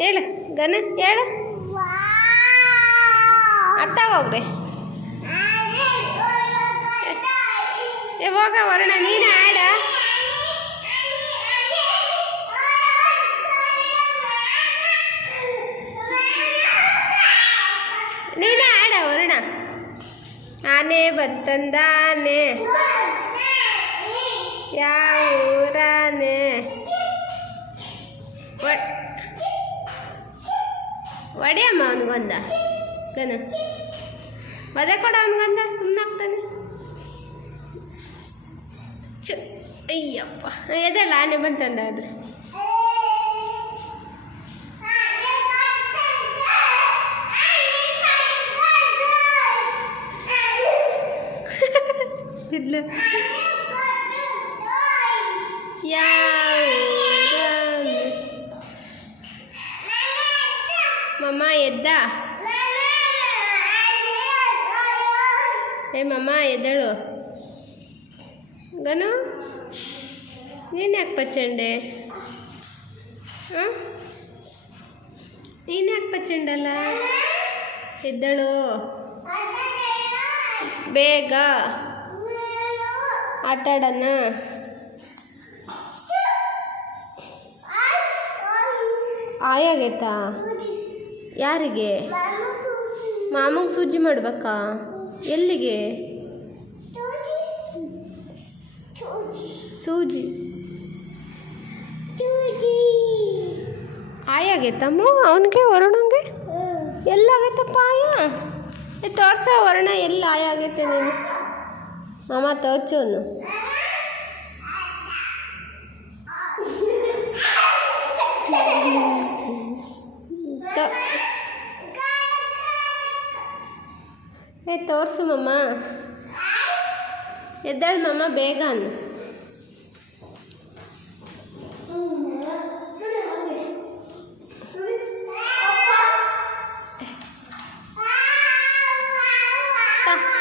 ಹೇಳು ಗನ ಹೇಳು ಅತ್ತ ಹೋಗ್ರಿ ಹೋಗ ವರ್ಣ ನೀನು ಆಡ ನೀನು ಆಡ ವರ್ಣ ಆನೆ ಬತ್ತಂದಾನೆ ಯಾವ ಊರಾನೆ ಒಡೆಯಮ್ಮ ಅವನಿಗೊಂದ ಗನ ಒದೆ ಕೊಡ ಅವನಿಗೊಂದ ಸುಮ್ಮನಾಗ್ತಾನೆ ಅಯ್ಯಪ್ಪ ಎದಲ್ಲ ಆನೆ ಬಂತಂದಾಡ್ರಿ ಇಲ್ಲ ಮಮ್ಮ ಎದ್ದ ಏ ಮಮ್ಮ ಎದ್ದಳು ಗನು ನೀನು ಯಾಕೆ ಪಚ್ಚಂಡೆ ನೀನು ಯಾಕೆ ಪಚ್ಚಂಡಲ್ಲ ಎದ್ದಳು ಬೇಗ ಆಟಾಡೋಣ ಆಯಾಗೈತಾ ಯಾರಿಗೆ ಮಾಮಂಗೆ ಸೂಜಿ ಮಾಡ್ಬೇಕಾ ಎಲ್ಲಿಗೆ ಸೂಜಿ ಆಯಾಗೈತಮ್ಮ ಅವನಿಗೆ ವರುಣಂಗೆ ಎಲ್ಲಾಗೈತಪ್ಪ ಆಯ ತೋರ್ಸ ವರ್ಣ ಎಲ್ಲ ಆಯಾಗೈತೆ ನೀನು ಮಾಮ ತೋರ್ಸೋನು ಏ ತೋರ್ಸು ಮಮ್ಮ ಎದ್ದಾಳು ಮಮ್ಮ ಬೇಗ ಅನ್ನು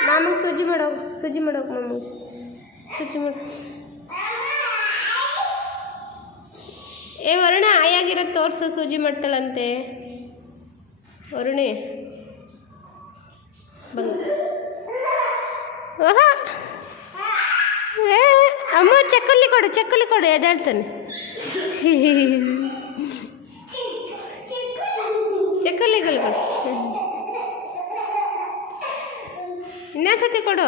ಮಾಮಗೆ ಸೂಜಿ ಮಾಡೋದು ಮಾಮಗೆ ಸೂಜಿ ಮಾಡು ಏ ವರುಣ ಆಯಾಗಿರೋದು ತೋರಿಸು ಸೂಜಿ ಮಾಡ್ತಾಳಂತೆ ವರುಣೆ ಬಂದು ಅಮ್ಮ ಚಕ್ಕಲ್ಲಿ ಕೊಡು ಎದ್ದಾಳ್ತಾನೆ ಚಕ್ಕಲ್ಲಿಗಳು ಕೊಡು ಇನ್ನೊಂದ್ಸತಿ ಕೊಡು